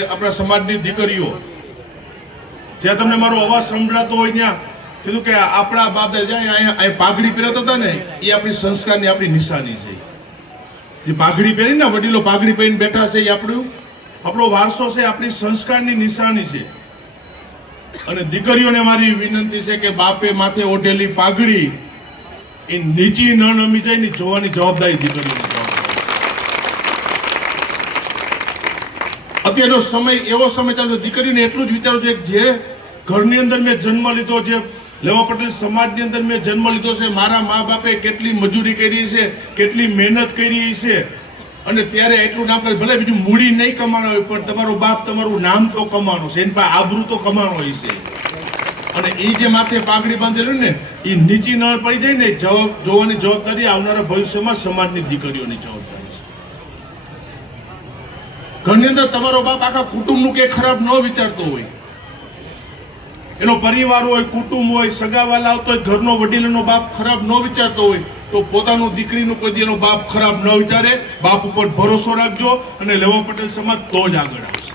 આપણા સમાજની દીકરીઓ જ્યાં તમને મારો અવાજ સંભળાતો હોય ત્યાં કીધું કે આપણા બાપ અહીંયા પાઘડી પહેરતા હતા ને એ આપણી સંસ્કારની આપણી નિશાની છે. જે પાઘડી પહેરીને વડીલો પાઘડી પહેરીને બેઠા છે એ આપણો વારસો છે, આપણી સંસ્કારની નિશાની છે. અને દીકરીઓને મારી વિનંતી છે કે બાપે માથે ઓઢેલી પાઘડી એ નીચી ન નમી જાય ને જોવાની જવાબદારી દીકરીઓની. અત્યારનો સમય એવો સમય ચાલુ છે, દીકરીને એટલું જ વિચારવું છે કે જે ઘરની અંદર મેં જન્મ લીધો, જે લેવા પટેલ સમાજની અંદર મેં જન્મ લીધો છે, મારા મા બાપે કેટલી મજૂરી કરી છે, કેટલી મહેનત કરી છે, અને ત્યારે એટલું નામ કરે. ભલે બીજું મૂડી નહીં કમાણો હોય પણ તમારો બાપ તમારું નામ તો કમાણો છે, એની પાસે આબરૂ તો કમાણો હોય છે. અને એ જે માથે પાઘડી બાંધેલું ને એ નીચી ન પડી જાય ને જોવાની જવાબદારી આવનારા ભવિષ્યમાં સમાજની દીકરીઓની જવાબદારી છે. ઘરની અંદર તમારો બાપ આખા કુટુંબનું કે ખરાબ ન વિચારતો હોય, એનો પરિવાર હોય, કુટુંબ હોય, સગાવાલા આવતો હોય, ઘરનો વડીલોનો બાપ ખરાબ ન વિચારતો હોય તો પોતાનું દીકરીનું કોઈ એનો બાપ ખરાબ ન વિચારે. બાપ ઉપર ભરોસો રાખજો અને લેવા પટેલ સમાજ તો જ આગળ આવશે.